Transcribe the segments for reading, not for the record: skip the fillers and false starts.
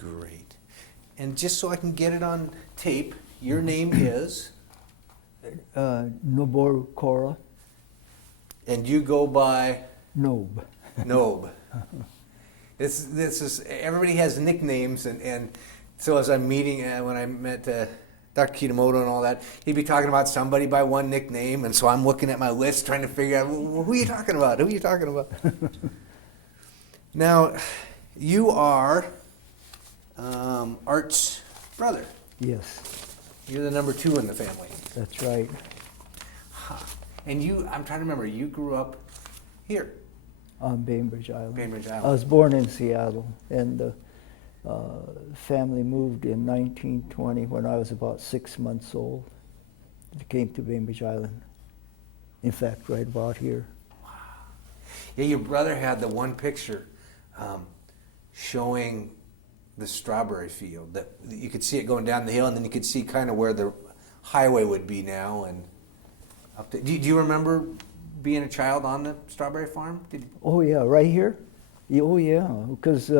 Great. And just so I can get it on tape, your name is? Noboru Koura. And you go by? Nob. Nob. This is, everybody has nicknames, and so as I'm meeting, when I met Dr. Kitamoto and all that, he'd be talking about somebody by one nickname, and so I'm looking at my list trying to figure out, who are you talking about? Who are you talking about? Now, you are Art's brother. Yes, You're the number 2 in the family. that's right. Huh. And you, I'm trying to remember, you grew up here. On Bainbridge Island. Bainbridge Island. I was born in Seattle, and the family moved in 1920 when I was about 6 months old. They came to Bainbridge Island. In fact, right about here. Wow. Yeah, your brother had the one picture showing the strawberry field. That you could see it going down the hill, and then you could see kind of where the highway would be now. And up there. Do you remember being a child on the strawberry farm? Oh yeah, right here? Oh yeah, because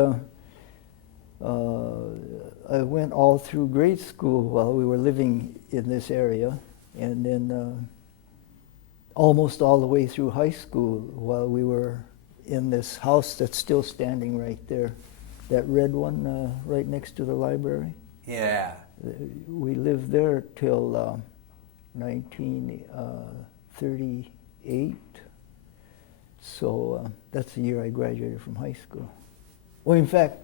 I went all through grade school while we were living in this area, and then almost all the way through high school while we were in this house that's still standing right there, that red one right next to the library. Yeah. We lived there till 1938. So that's the year I graduated from high school. Well, in fact,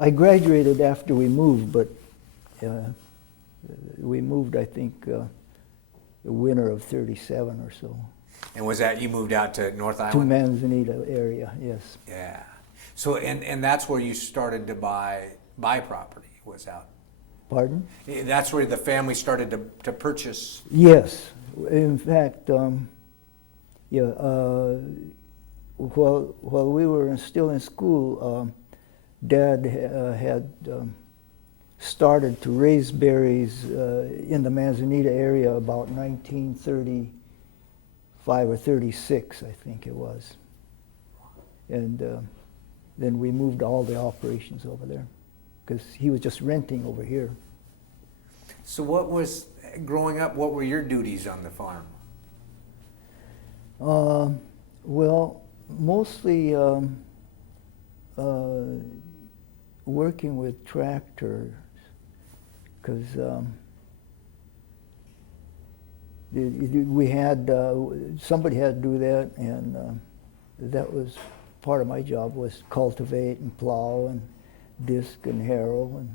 I graduated after we moved, but we moved, I think, the winter of 37 or so. And was that, you moved out to North To Island? Manzanita area, yes. Yeah. So, and that's where you started to buy property, was out? Pardon? That's where the family started to purchase? Yes. In fact, yeah, while we were still in school, Dad had started to raise berries in the Manzanita area about 1935 or 36, I think it was. And then we moved all the operations over there because he was just renting over here. So what was, growing up, what were your duties on the farm? Well, mostly working with tractors, because we had somebody had to do that, and that was part of my job, was cultivate and plow and disc and harrow and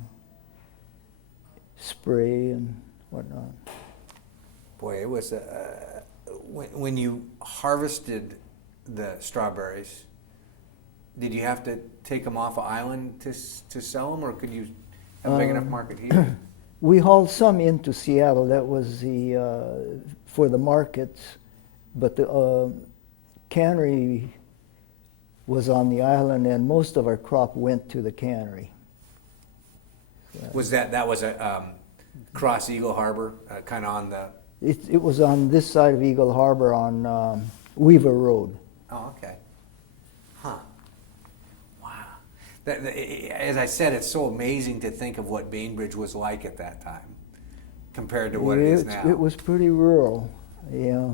spray and whatnot. Boy, it was when you harvested the strawberries, did you have to take them off an island to sell them, or could you have a big enough market here? We hauled some into Seattle. That was the for the markets, but the cannery was on the island, and most of our crop went to the cannery. Was that was a Cross Eagle Harbor, kind of on the? It was on this side of Eagle Harbor on Weaver Road. Oh, okay. Huh. Wow. As I said, it's so amazing to think of what Bainbridge was like at that time compared to what it is now. It was pretty rural, yeah.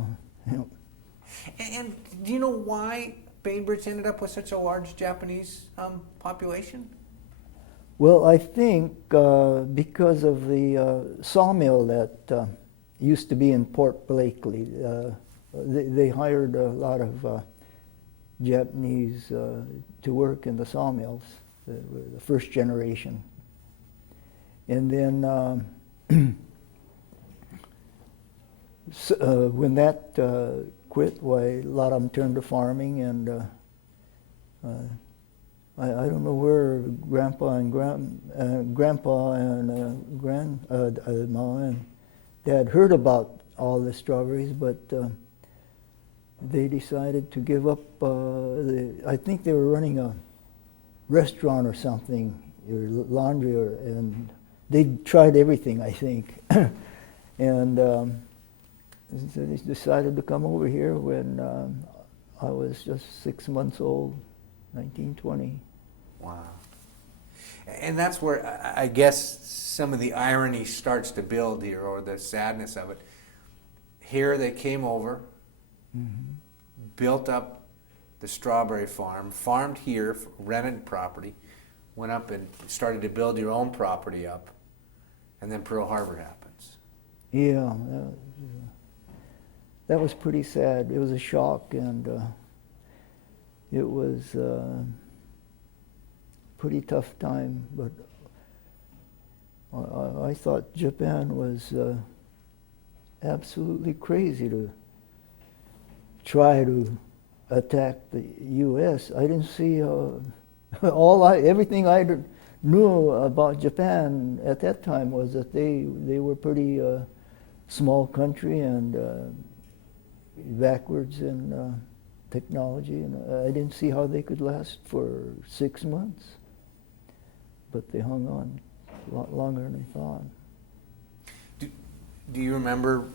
And do you know why Bainbridge ended up with such a large Japanese population? Well, I think because of the sawmill that used to be in Port Blakely. They hired a lot of Japanese to work in the sawmills, the first generation. And then when that quit, why a lot of them turned to farming, and I don't know where Grandpa and Grandpa and Ma and Dad heard about all the strawberries, but they decided to give up. I think they were running a restaurant or something, or laundry, and they tried everything, I think. And so they decided to come over here when I was just 6 months old, 1920. Wow. And that's where I guess some of the irony starts to build here, or the sadness of it. Here they came over, built up the strawberry farm, farmed here, rented property, went up and started to build your own property up, and then Pearl Harbor happens. Yeah, that was pretty sad. It was a shock, and it was a pretty tough time, but I thought Japan was absolutely crazy to try to attack the U.S. I didn't see everything I knew about Japan at that time was that they were pretty small country and backwards in technology, and I didn't see how they could last for 6 months, but they hung on a lot longer than I thought. Do you remember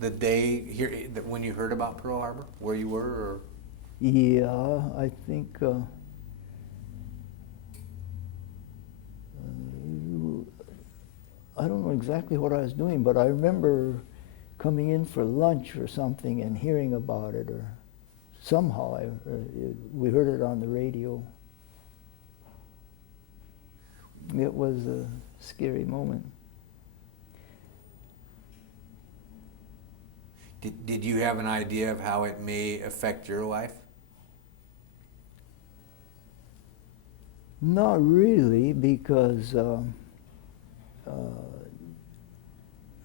the day here when you heard about Pearl Harbor, where you were? Or? Yeah, I think I don't know exactly what I was doing, but I remember coming in for lunch or something and hearing about it, or somehow we heard it on the radio. It was a scary moment. Did you have an idea of how it may affect your life? Not really, because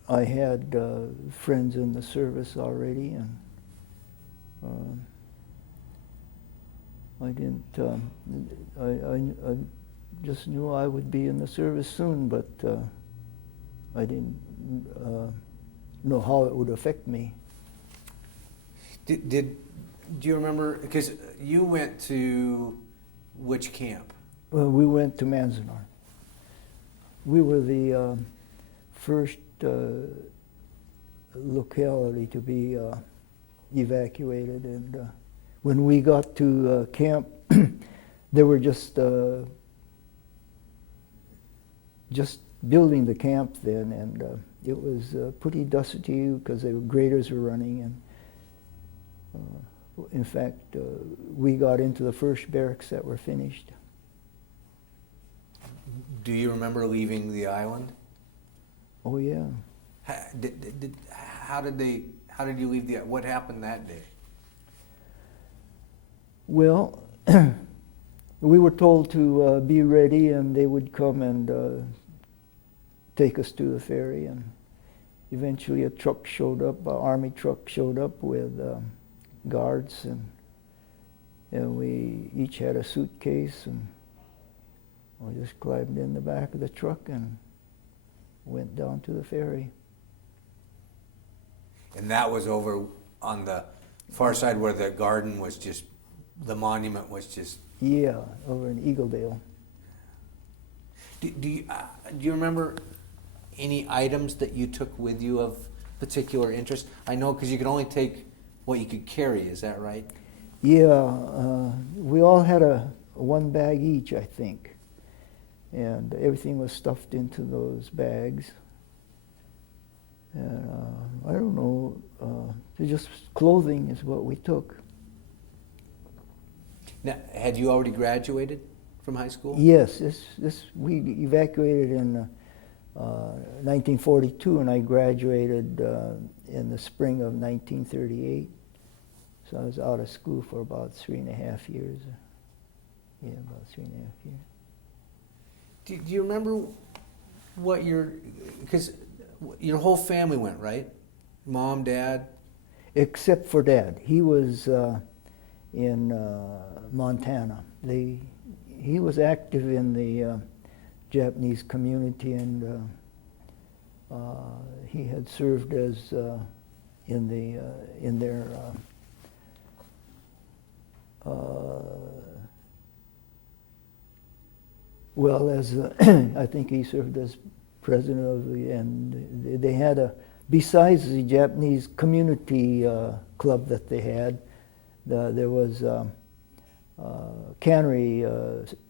I had friends in the service already, and I didn't. I just knew I would be in the service soon, but I didn't know how it would affect me. Do you remember? Because you went to which camp? Well, we went to Manzanar. We were the first locality to be evacuated, and when we got to camp, they were just building the camp then, and it was pretty dusty because the graders were running, and in fact, we got into the first barracks that were finished. Do you remember leaving the island? Oh yeah. How did you leave the? What happened that day? Well, we were told to be ready, and they would come and take us to the ferry. And eventually, a truck showed up, an army truck showed up with guards, and we each had a suitcase, and I just climbed in the back of the truck and went down to the ferry. And that was over on the far side where the garden was just, the monument was just... Yeah, over in Eagledale. Do you remember any items that you took with you of particular interest? I know because you could only take what you could carry, is that right? Yeah, we all had one bag each, I think. And everything was stuffed into those bags. And I don't know, just clothing is what we took. Now, had you already graduated from high school? Yes, we evacuated in 1942, and I graduated in the spring of 1938. So I was out of school for about 3.5 years. Yeah, about 3.5 years. Do you remember what because your whole family went, right? Mom, Dad? Except for Dad. He was in Montana. He was active in the Japanese community, and he had served as in their well, as I think he served as president of and they had besides the Japanese community club that they had, there was cannery,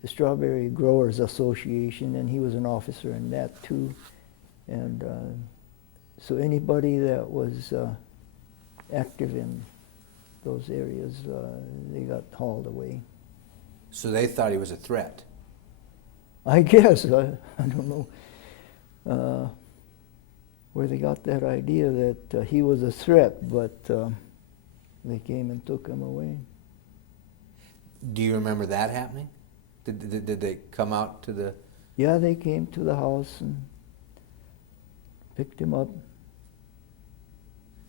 Strawberry Growers Association, and he was an officer in that too. And so anybody that was active in those areas, they got hauled away. So they thought he was a threat. I guess, I don't know where they got that idea that he was a threat, but they came and took him away. Do you remember that happening? Did they come out to the... Yeah, they came to the house and picked him up.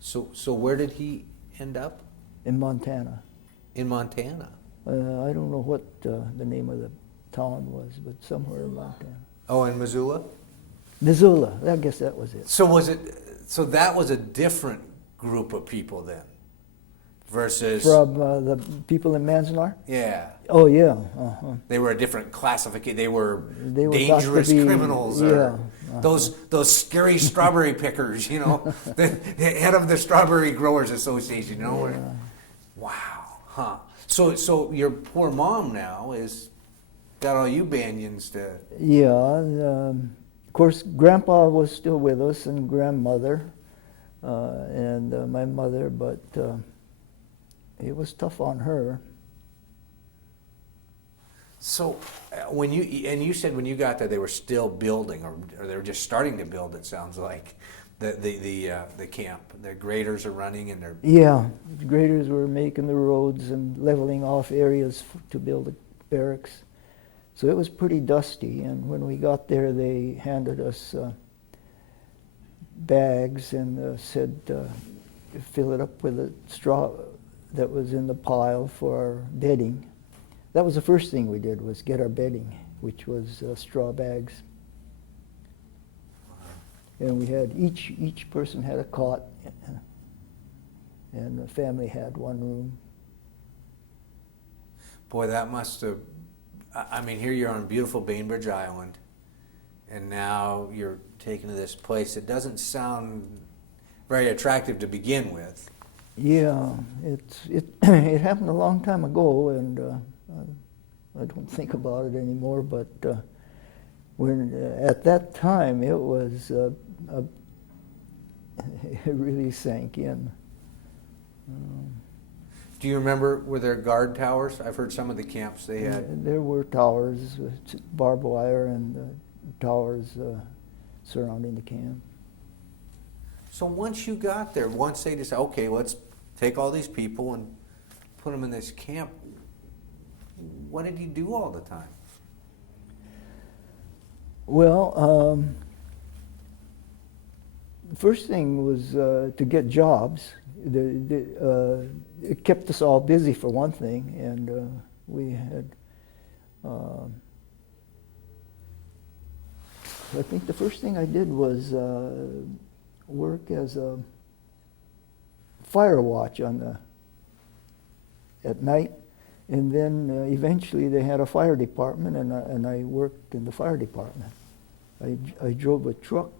So where did he end up? In Montana. In Montana? I don't know what the name of the town was, but somewhere in Montana. Oh, in Missoula? Missoula, I guess that was it. So that was a different group of people then, versus... From the people in Manzanar? Yeah. Oh, yeah. Uh-huh. They were a different classification. They were dangerous criminals. Yeah. Those scary strawberry pickers, you know, the head of the Strawberry Growers Association, you know. Yeah. Wow, huh? So your poor mom now is got all you Banyans to... Yeah, of course, Grandpa was still with us, and Grandmother, and my mother, but it was tough on her. So when you said when you got there they were still building, or they were just starting to build, it sounds like, the camp. The graders are running and they're... Yeah, the graders were making the roads and leveling off areas to build the barracks. So it was pretty dusty, and when we got there they handed us bags and said fill it up with the straw that was in the pile for our bedding. That was the first thing we did, was get our bedding, which was straw bags. And we had, each person had a cot, and the family had one room. Boy, that must have... I mean, here you're on beautiful Bainbridge Island, and now you're taken to this place that doesn't sound very attractive to begin with. Yeah, it happened a long time ago, and I don't think about it anymore, but when at that time it was it really sank in. Do you remember, were there guard towers? I've heard some of the camps they had. There were towers with barbed wire and towers surrounding the camp. So once you got there, once they decided, okay, let's take all these people and put them in this camp, what did you do all the time? Well, the first thing was to get jobs. It kept us all busy for one thing, and we had, I think the first thing I did was work as a fire watch at night, and then eventually they had a fire department, and I worked in the fire department. I drove a truck,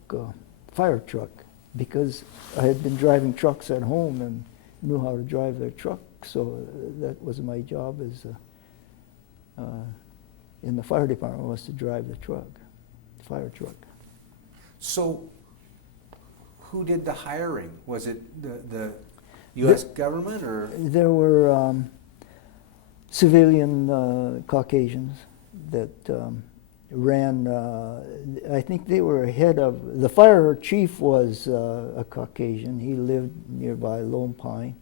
fire truck, because I had been driving trucks at home and knew how to drive their truck, so that was my job as in the fire department, was to drive the truck, the fire truck. So who did the hiring? Was it the U.S. government, or? There were civilian Caucasians that ran, I think they were ahead of, the fire chief was a Caucasian. He lived nearby Lone Pine.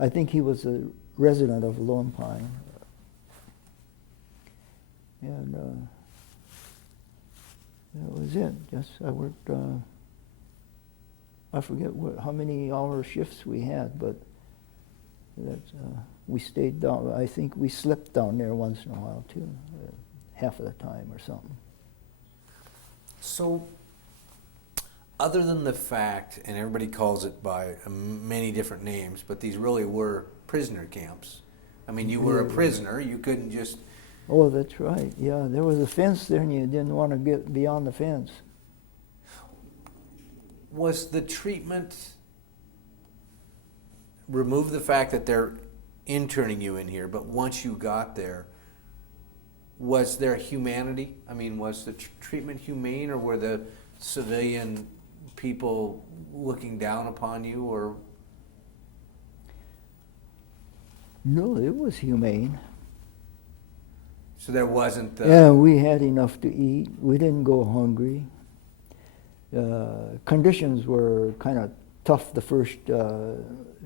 I think he was a resident of Lone Pine. And that was it. Just, I worked, I forget how many hour shifts we had, but that, we stayed down. I think we slept down there once in a while too. Half of the time or something. So, other than the fact, and everybody calls it by many different names, but these really were prisoner camps. I mean, you were a prisoner, you couldn't just... Oh, that's right, yeah. There was a fence there and you didn't want to get beyond the fence. Was the treatment... remove the fact that they're interning you in here, but once you got there, was there humanity? I mean, was the treatment humane, or were the civilian people looking down upon you, or? No, it was humane. So there wasn't. Yeah, we had enough to eat. We didn't go hungry. Conditions were kind of tough the first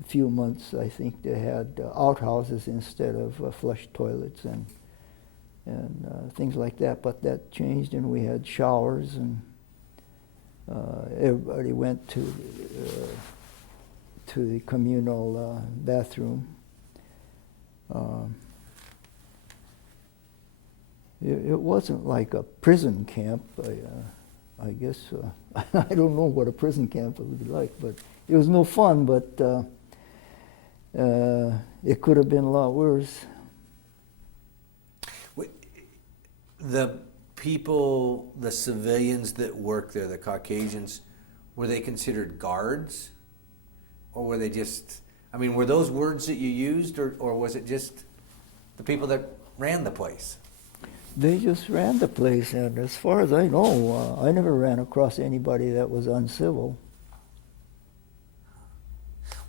few months. I think they had outhouses instead of flush toilets and things like that. But that changed, and we had showers, and everybody went to the communal bathroom. It wasn't like a prison camp. I guess I don't know what a prison camp would be like, but it was no fun. But it could have been a lot worse. The people, the civilians that worked there, the Caucasians, were they considered guards, or were they just? I mean, were those words that you used, or was it just the people that ran the place? They just ran the place, and as far as I know, I never ran across anybody that was uncivil.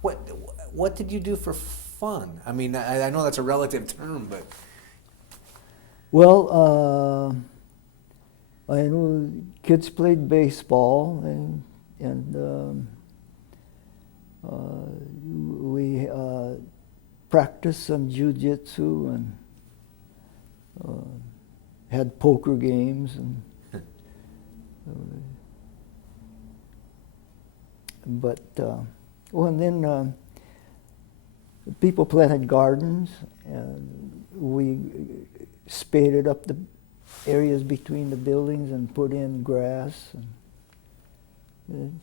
What did you do for fun? I mean, I know that's a relative term, but... Well, I know kids played baseball, and we practiced some jiu-jitsu and had poker games, and and then people planted gardens, and we spaded up the areas between the buildings and put in grass, and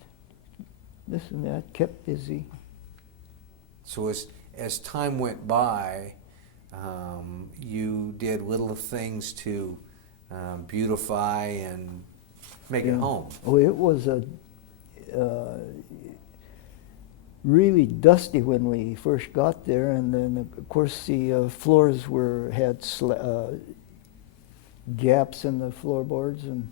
this and that, kept busy. So as time went by, you did little things to beautify and make it home. Oh, it was really dusty when we first got there, and then of course the floors had gaps in the floorboards, and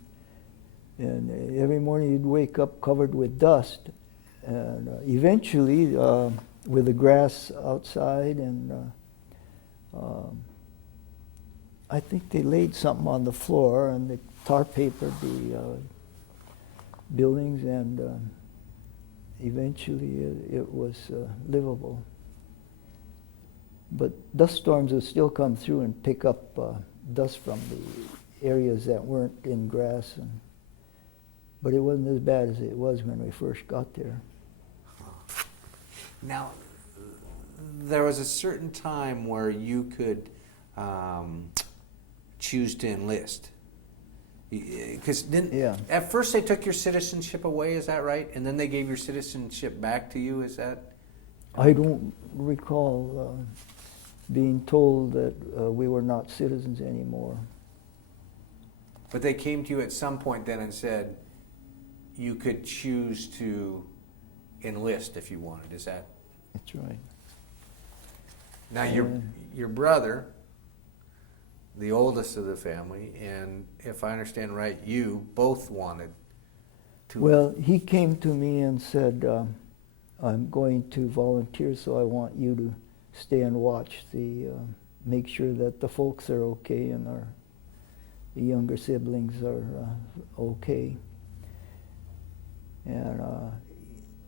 every morning you'd wake up covered with dust, and eventually with the grass outside, and I think they laid something on the floor, and they tar papered the buildings, and eventually it was livable. But dust storms would still come through and pick up dust from the areas that weren't in grass, but it wasn't as bad as it was when we first got there. Now, there was a certain time where you could choose to enlist. Because at first they took your citizenship away, is that right? And then they gave your citizenship back to you, is that? I don't recall being told that we were not citizens anymore. But they came to you at some point then and said you could choose to enlist if you wanted, is that? That's right. Now your brother, the oldest of the family, and if I understand right, you both wanted to... Well, he came to me and said, I'm going to volunteer, so I want you to stay and watch make sure that the folks are okay and the younger siblings are okay. And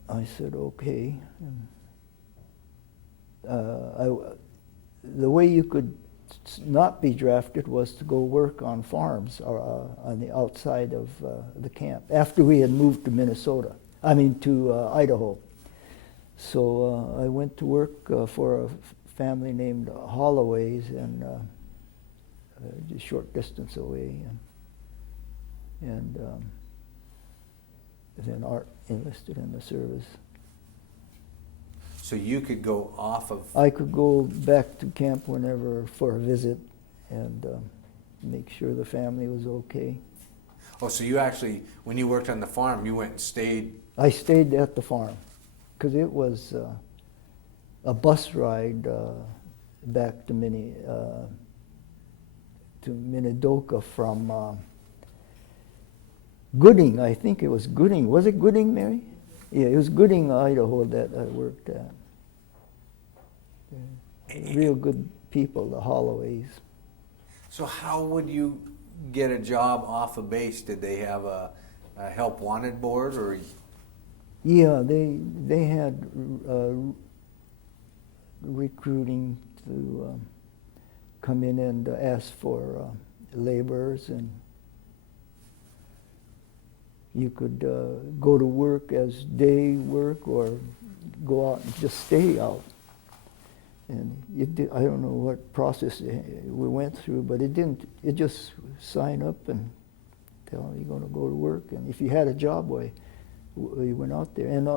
I said, okay. And, the way you could not be drafted was to go work on farms or on the outside of the camp after we had moved to to Idaho. So I went to work for a family named Holloway's, and a short distance away, and then Art enlisted in the service. So you could go off of... I could go back to camp whenever for a visit and make sure the family was okay. Oh, so you actually, when you worked on the farm, you went and stayed... I stayed at the farm because it was a bus ride back to Minidoka from Gooding. I think it was Gooding. Was it Gooding, Mary? Yeah, it was Gooding, Idaho that I worked at. Real good people, the Holloways. So how would you get a job off a base? Did they have a help wanted board, or? Yeah, they had recruiting to come in and ask for laborers, and you could go to work as day work or go out and just stay out. And I don't know what process we went through, but it just sign up and tell them you're going to go to work. And if you had a job, you went out there. And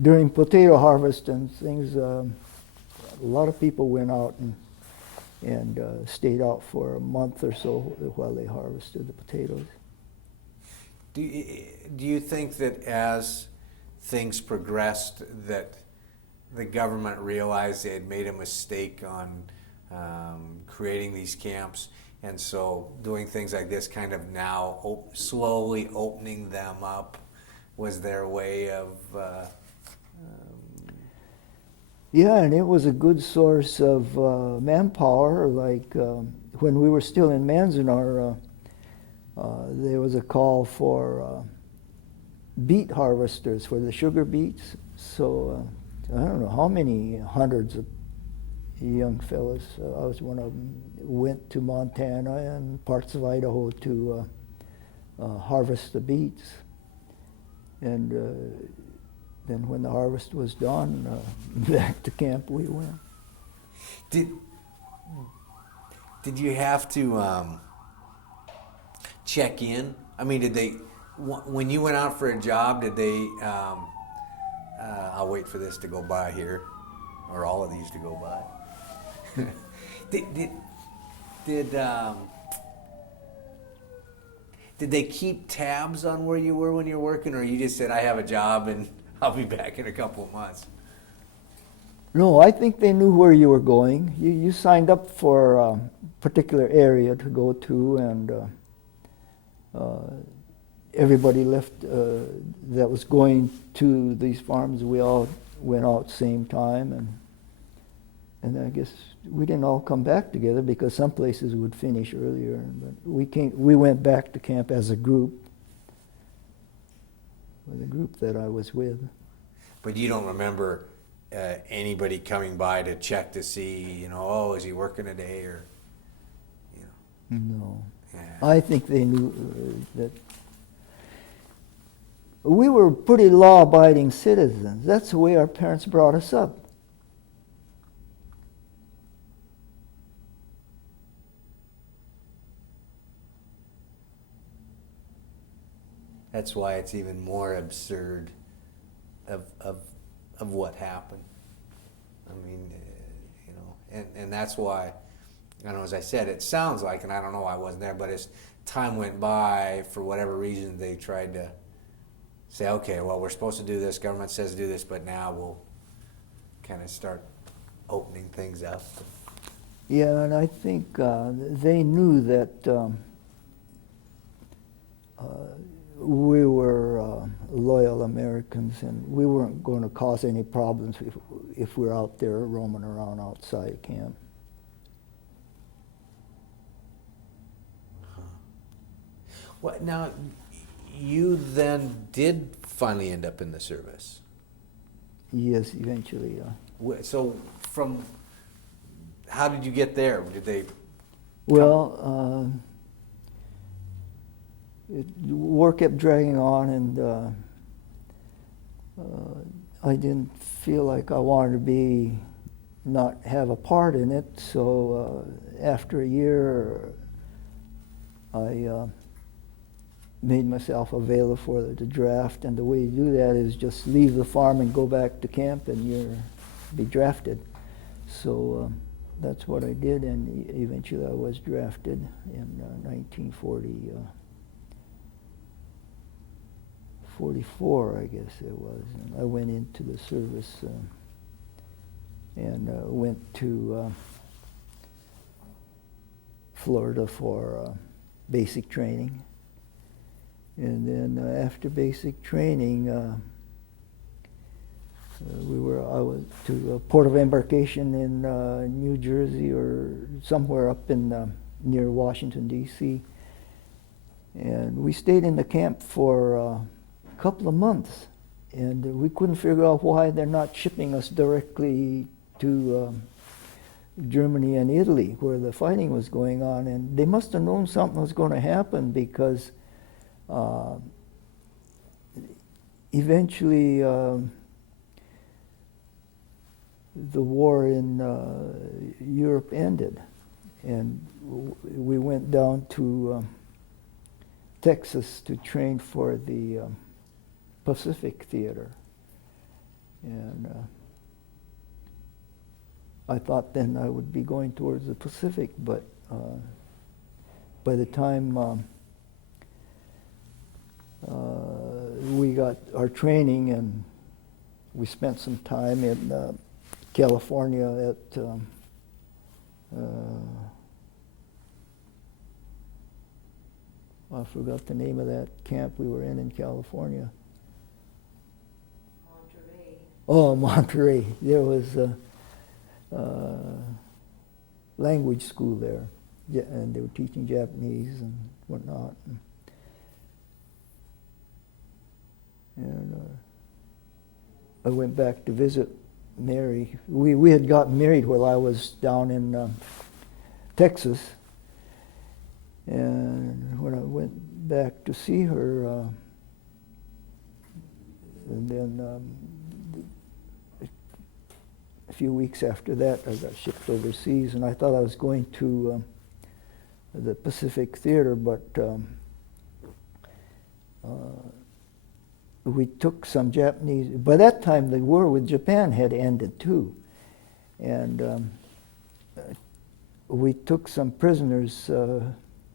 during potato harvest and things, a lot of people went out and stayed out for a month or so while they harvested the potatoes. Do you think that as things progressed that the government realized they had made a mistake on creating these camps, and so doing things like this kind of now slowly opening them up was their way of... Yeah, and it was a good source of manpower. Like when we were still in Manzanar, there was a call for beet harvesters for the sugar beets. So I don't know how many hundreds of young fellas, I was one of them, went to Montana and parts of Idaho to harvest the beets. And then when the harvest was done, back to camp we went. Did you have to check in? I mean, did they, when you went out for a job, did they, I'll wait for this to go by here, or all of these to go by. Did they keep tabs on where you were when you were working, or you just said, I have a job and I'll be back in a couple of months? No, I think they knew where you were going. You signed up for a particular area to go to, and everybody left that was going to these farms. We all went out same time, and I guess we didn't all come back together because some places would finish earlier. But we went back to camp as a group, with the group that I was with. But you don't remember anybody coming by to check to see, oh, is he working today, or, No. Yeah. I think they knew that we were pretty law-abiding citizens. That's the way our parents brought us up. That's why it's even more absurd of what happened. I mean, and that's why, as I said, it sounds like, and I don't know, I wasn't there, but as time went by, for whatever reason, they tried to say, okay, well, we're supposed to do this, government says do this, but now we'll kind of start opening things up. Yeah, and I think they knew that we were loyal Americans, and we weren't going to cause any problems if we were out there roaming around outside camp. Well, now, you then did finally end up in the service. Yes, eventually. So, how did you get there? Did they? Well, war kept dragging on, and I didn't feel like I wanted to not have a part in it. So after a year, I made myself available for the draft, and the way you do that is just leave the farm and go back to camp, and you'll be drafted. So that's what I did, and eventually I was drafted in 1944, I guess it was. And I went into the service, and went to Florida for basic training. And then after basic training, I was to a port of embarkation in New Jersey or somewhere up in near Washington, D.C. And we stayed in the camp for a couple of months, and we couldn't figure out why they're not shipping us directly to Germany and Italy, where the fighting was going on. And they must have known something was going to happen, because eventually the war in Europe ended, and we went down to Texas to train for the Pacific Theater. And I thought then I would be going towards the Pacific, but by the time we got our training, and we spent some time in California at I forgot the name of that camp we were in California. Monterey. Oh, Monterey. There was a language school there, and they were teaching Japanese and whatnot. And I went back to visit Mary. We had gotten married while I was down in Texas, and when I went back to see her, and then a few weeks after that, I got shipped overseas, and I thought I was going to the Pacific Theater, but we took some Japanese. By that time, the war with Japan had ended too, and we took some prisoners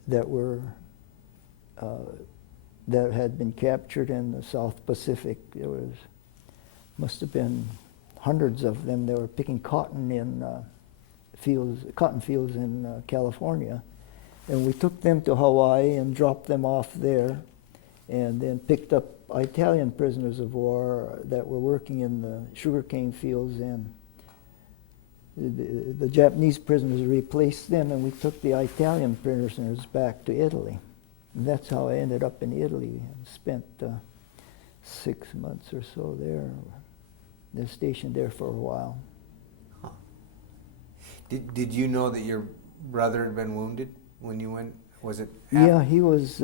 that were that had been captured in the South Pacific. There must have been hundreds of them. They were picking cotton in cotton fields in California, and we took them to Hawaii and dropped them off there, and then picked up Italian prisoners of war that were working in the sugarcane fields, and the Japanese prisoners replaced them, and we took the Italian prisoners back to Italy. And that's how I ended up in Italy and spent 6 months or so there. They're stationed there for a while. Huh. Did you know that your brother had been wounded when you went? Was it? Yeah, he was.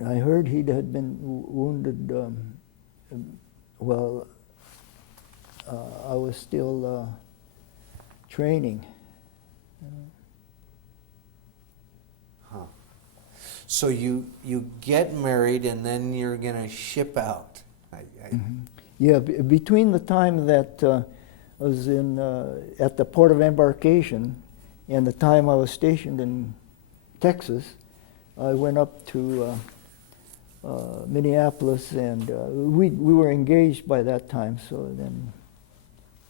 I heard he had been wounded. Well, I was still training. Huh. So you get married, and then you're going to ship out. Yeah, between the time that I was in at the port of embarkation and the time I was stationed in Texas, I went up to Minneapolis, and we were engaged by that time. So then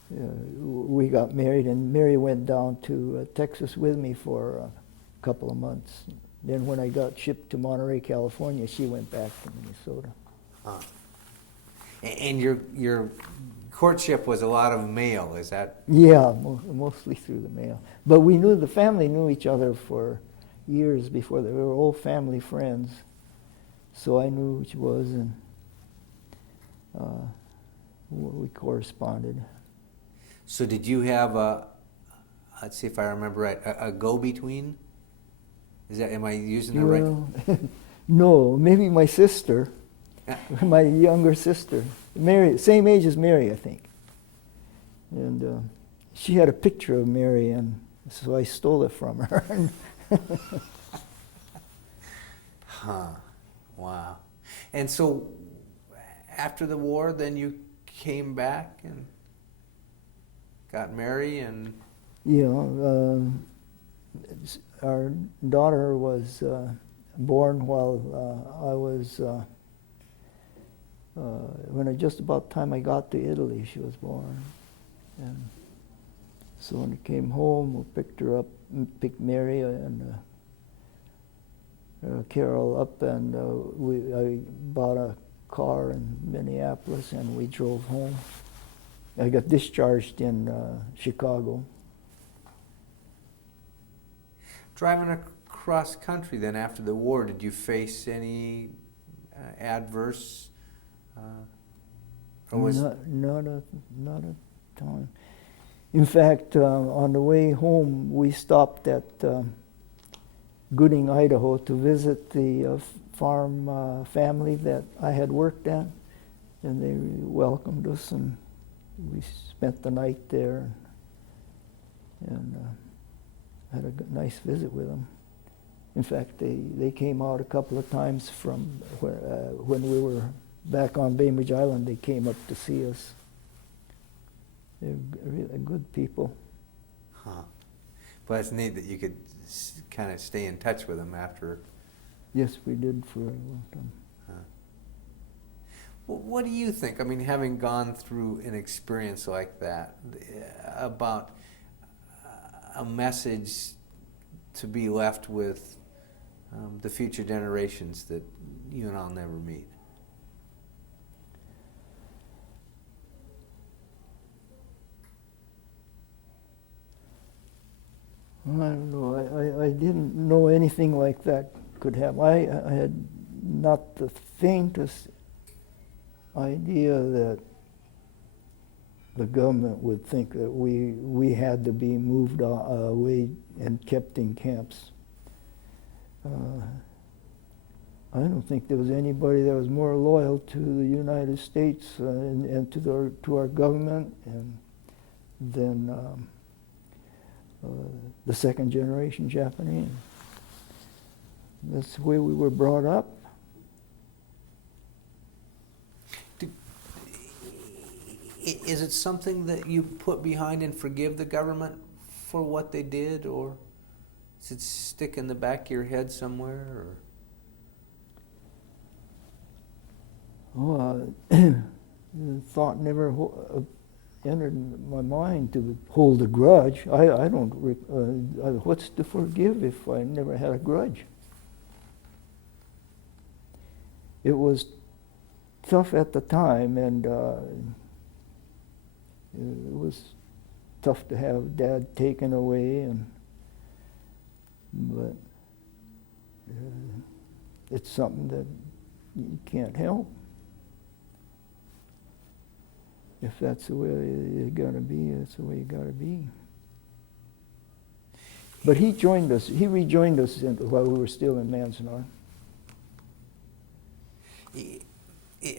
we got married, and Mary went down to Texas with me for a couple of months. Then when I got shipped to Monterey, California, she went back to Minnesota. Huh. And your courtship was a lot of mail, is that? Yeah, mostly through the mail. But the family knew each other for years before. They were old family friends. So I knew who she was, and we corresponded. So did you have let's see if I remember right, a go-between? Am I using the right? No, maybe my sister, my younger sister, Mary, same age as Mary, I think. And she had a picture of Mary, and so I stole it from her. Huh. Wow. And so after the war, then you came back and got married, and... Yeah, our daughter was born while I was just about time I got to Italy, she was born. And so when I came home, we picked her up, picked Mary and Carol up, and I bought a car in Minneapolis, and we drove home. I got discharged in Chicago. Driving across country then after the war, did you face any adverse? Or was not a time. In fact, on the way home, we stopped at Gooding, Idaho, to visit the farm family that I had worked at, and they welcomed us, and we spent the night there, and had a nice visit with them. In fact, they came out a couple of times from when we were back on Bainbridge Island. They came up to see us. They're really good people. Huh. Well, it's neat that you could kind of stay in touch with them after. Yes, we did for a long time. Huh. Well, what do you think? I mean, having gone through an experience like that, about a message to be left with the future generations that you and I'll never meet? I don't know. I didn't know anything like that could happen. I had not the faintest idea that the government would think that we had to be moved away and kept in camps. I don't think there was anybody that was more loyal to the United States and to our government than the second generation Japanese. That's the way we were brought up. Is it something that you put behind and forgive the government for what they did, or does it stick in the back of your head somewhere? Or? Oh, the thought never entered my mind to hold a grudge. I don't. What's to forgive if I never had a grudge? It was tough at the time, and it was tough to have Dad taken away, but it's something that you can't help. If that's the way you gotta be, that's the way you gotta be. But he joined us. He rejoined us while we were still in Manzanar.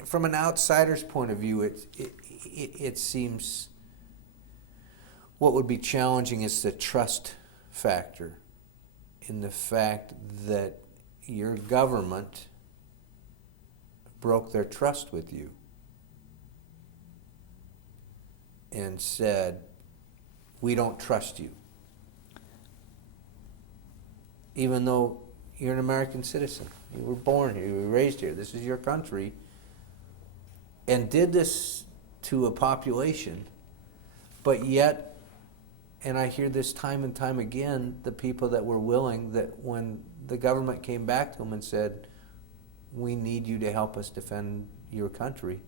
From an outsider's point of view, it seems what would be challenging is the trust factor, in the fact that your government broke their trust with you and said, we don't trust you. Even though you're an American citizen. You were born here, you were raised here, this is your country. And did this to a population, but yet, and I hear this time and time again, the people that were willing, that when the government came back to them and said, we need you to help us defend your country,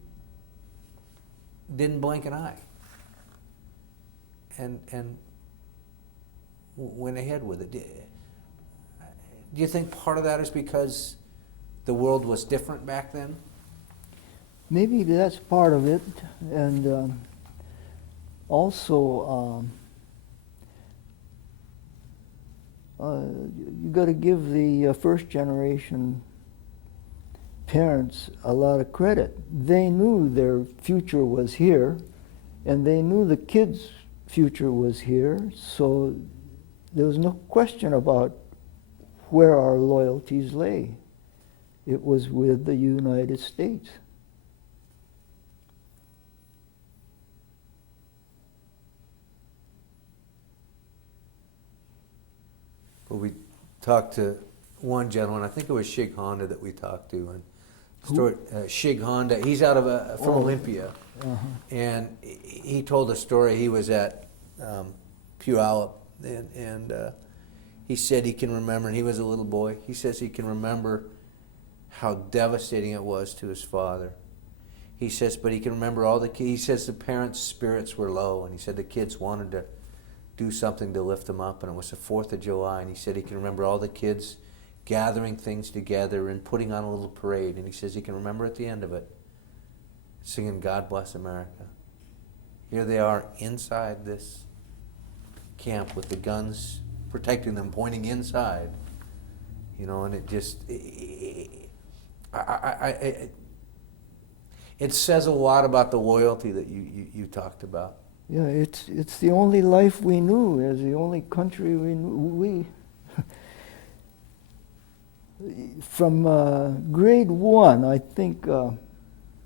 didn't blink an eye. And went ahead with it. Do you think part of that is because the world was different back then? Maybe that's part of it, and also you got to give the first generation parents a lot of credit. They knew their future was here, and they knew the kids' future was here, so there was no question about where our loyalties lay. It was with the United States. Well, we talked to one gentleman, I think it was Sheikh Honda that we talked to, and story. Shig Honda. He's out of from Olympia, and he told a story. He was at Puyallup, and he said he can remember. And he was a little boy. He says he can remember how devastating it was to his father. He says, but he can remember all the kids. He says the parents' spirits were low, and he said the kids wanted to do something to lift them up, and it was the 4th of July, and he said he can remember all the kids gathering things together and putting on a little parade, and he says he can remember at the end of it singing God Bless America. Here they are inside this camp with the guns protecting them, pointing inside, you know, and it just, it says a lot about the loyalty that you talked about. Yeah, it's the only life we knew. It's the only country we knew. From grade 1, I think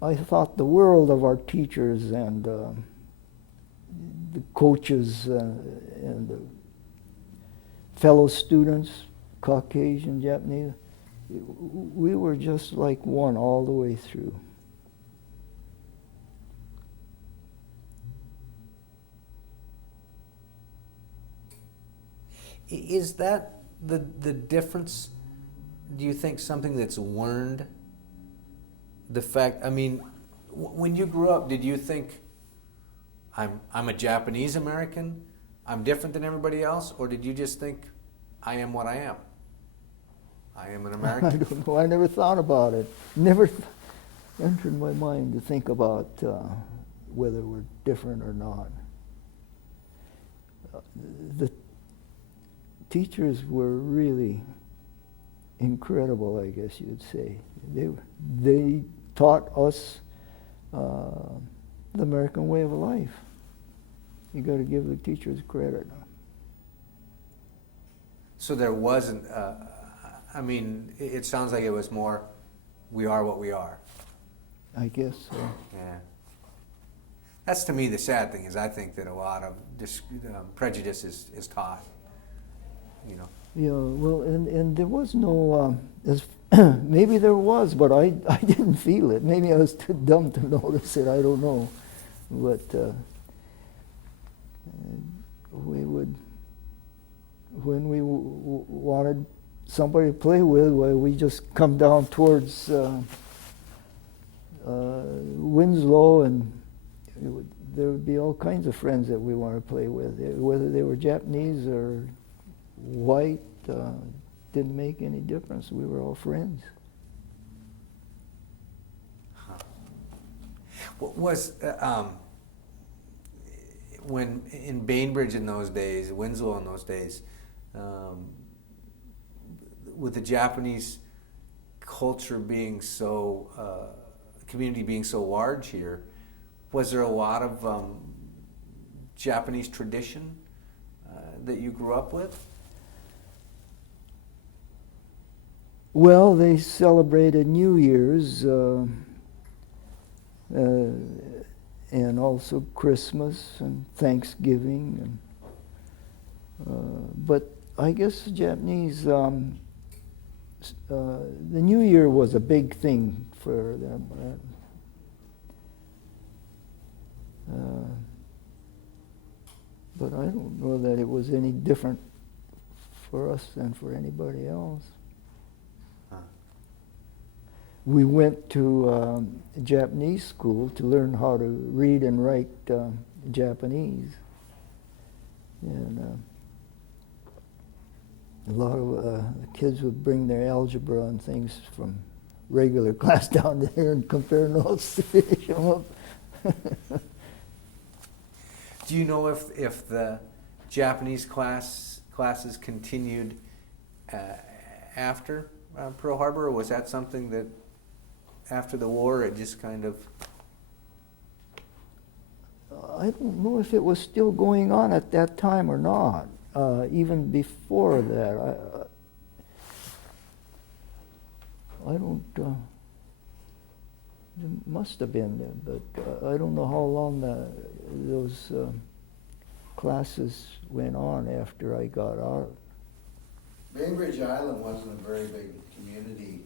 I thought the world of our teachers and the coaches and the fellow students, Caucasian, Japanese. We were just like one all the way through. Is that the difference? Do you think something that's learned? The fact, I mean, when you grew up, did you think, I'm a Japanese American, I'm different than everybody else, or did you just think, I am what I am? I am an American. I don't know. I never thought about it. Never entered my mind to think about whether we're different or not. The teachers were really incredible, I guess you'd say. They taught us the American way of life. You got to give the teachers credit. So there wasn't, I mean, it sounds like it was more, we are what we are. I guess so. Yeah. That's to me the sad thing, is I think that a lot of prejudice is taught, you know. Yeah, well, and there was no, maybe there was, but I didn't feel it. Maybe I was too dumb to notice it, I don't know. But we would, when we wanted somebody to play with, well, we just come down towards Winslow, and there would be all kinds of friends that we wanted to play with, whether they were Japanese or white, didn't make any difference. We were all friends. What was, when in Bainbridge in those days, Winslow in those days, with the Japanese culture being so, community being so large here, was there a lot of Japanese tradition that you grew up with? Well, they celebrated New Year's and also Christmas and Thanksgiving, and but I guess the Japanese, the New Year was a big thing for them. But I don't know that it was any different for us than for anybody else. We went to Japanese school to learn how to read and write Japanese. And a lot of the kids would bring their algebra and things from regular class down there and compare notes to finish them up. Do you know if the Japanese classes continued after Pearl Harbor, or was that something that after the war it just kind of... I don't know if it was still going on at that time or not. Even before that, I don't... it must have been there, but I don't know how long those classes went on after I got out. Bainbridge Island wasn't a very big community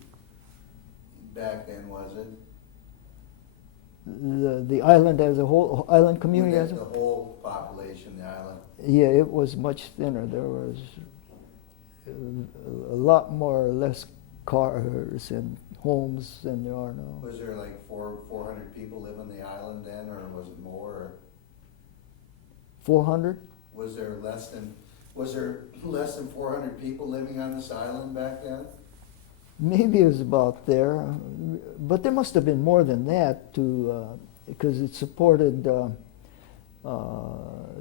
back then, was it? The island as a whole, island community as a The whole population, the island. yeah, it was much thinner. There was a lot more or less cars and homes than there are now. Was there like 400 people live on the island then, or was it more? Or 400? was there less than 400 people living on this island back then? Maybe it was about there, but there must have been more than that because it supported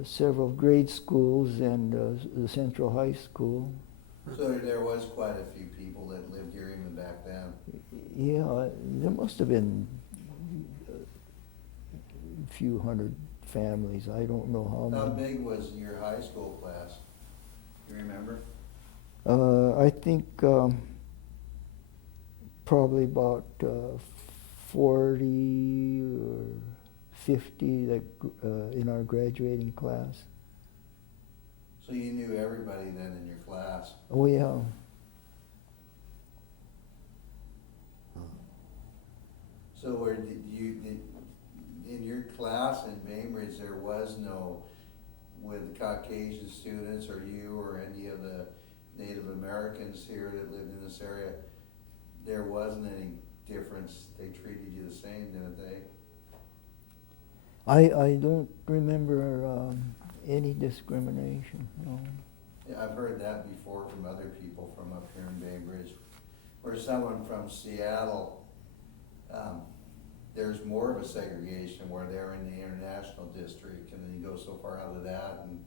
several grade schools and the Central High School. So there was quite a few people that lived here even back then. Yeah, there must have been a few hundred families. I don't know how How many. big was your high school class? You remember? I think probably about 40 or 50 that, in our graduating class. So you knew everybody then in your class. Oh yeah. So where did in your class in Bainbridge, there was no, with Caucasian students or you or any of the Native Americans here that lived in this area, there wasn't any difference. They treated you the same, didn't they? I don't remember any discrimination. No. Yeah, I've heard that before from other people from up here in Bainbridge. Or someone from Seattle, there's more of a segregation where they're in the international district, and then you go so far out of that, and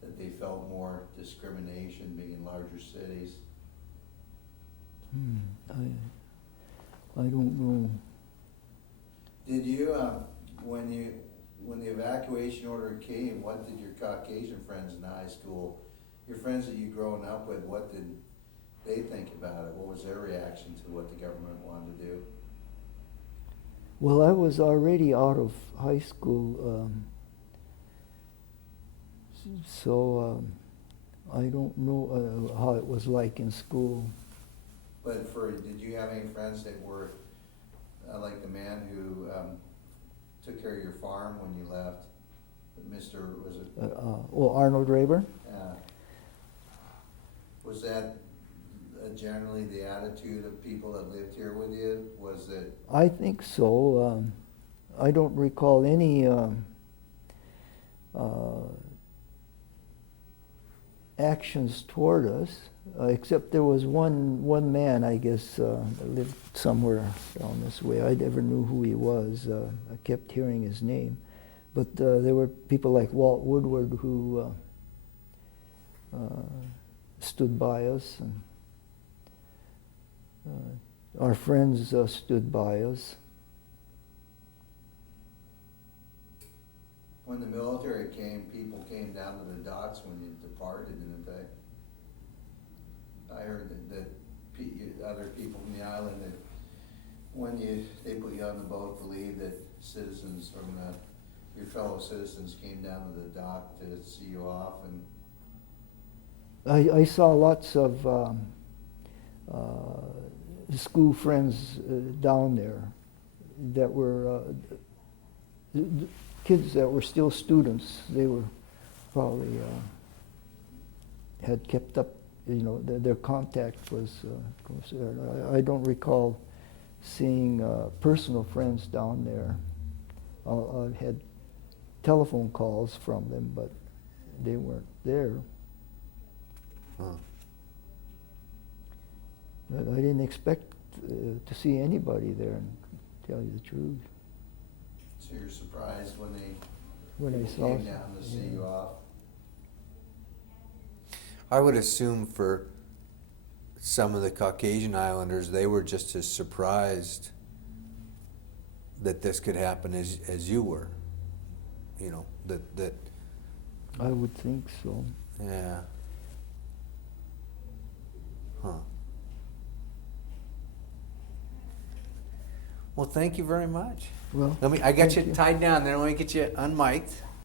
that they felt more discrimination being in larger cities. I don't know. Did you, when the evacuation order came, what did your Caucasian friends in high school, your friends that you growing up with, what did they think about it? What was their reaction to what the government wanted to do? Well, I was already out of high school, so I don't know how it was like in school. But did you have any friends that were like the man who took care of your farm when you left? Was it? Arnold Rayburn? Was that generally the attitude of people that lived here with you? Was it? I think so. I don't recall any actions toward us, except there was one man, I guess, that lived somewhere down this way. I never knew who he was. I kept hearing his name. But there were people like Walt Woodward who stood by us, and our friends stood by us. When the military came, people came down to the docks when you departed, didn't they? I heard that other people from the island, that when they put you on the boat, believed that citizens from your fellow citizens came down to the dock to see you off. And I saw lots of school friends down there that were kids that were still students. They were probably had kept up, their contact was close. I don't recall seeing personal friends down there. I had telephone calls from them, but they weren't there. Huh. But I didn't expect to see anybody there, and tell you the truth. So you're surprised when I people saw came down to see you off? I would assume for some of the Caucasian Islanders, they were just as surprised that this could happen as you were. That. I would think so. Yeah. Huh. Well, thank you very much. Well, I got thank you tied down there. Let me get you unmiked.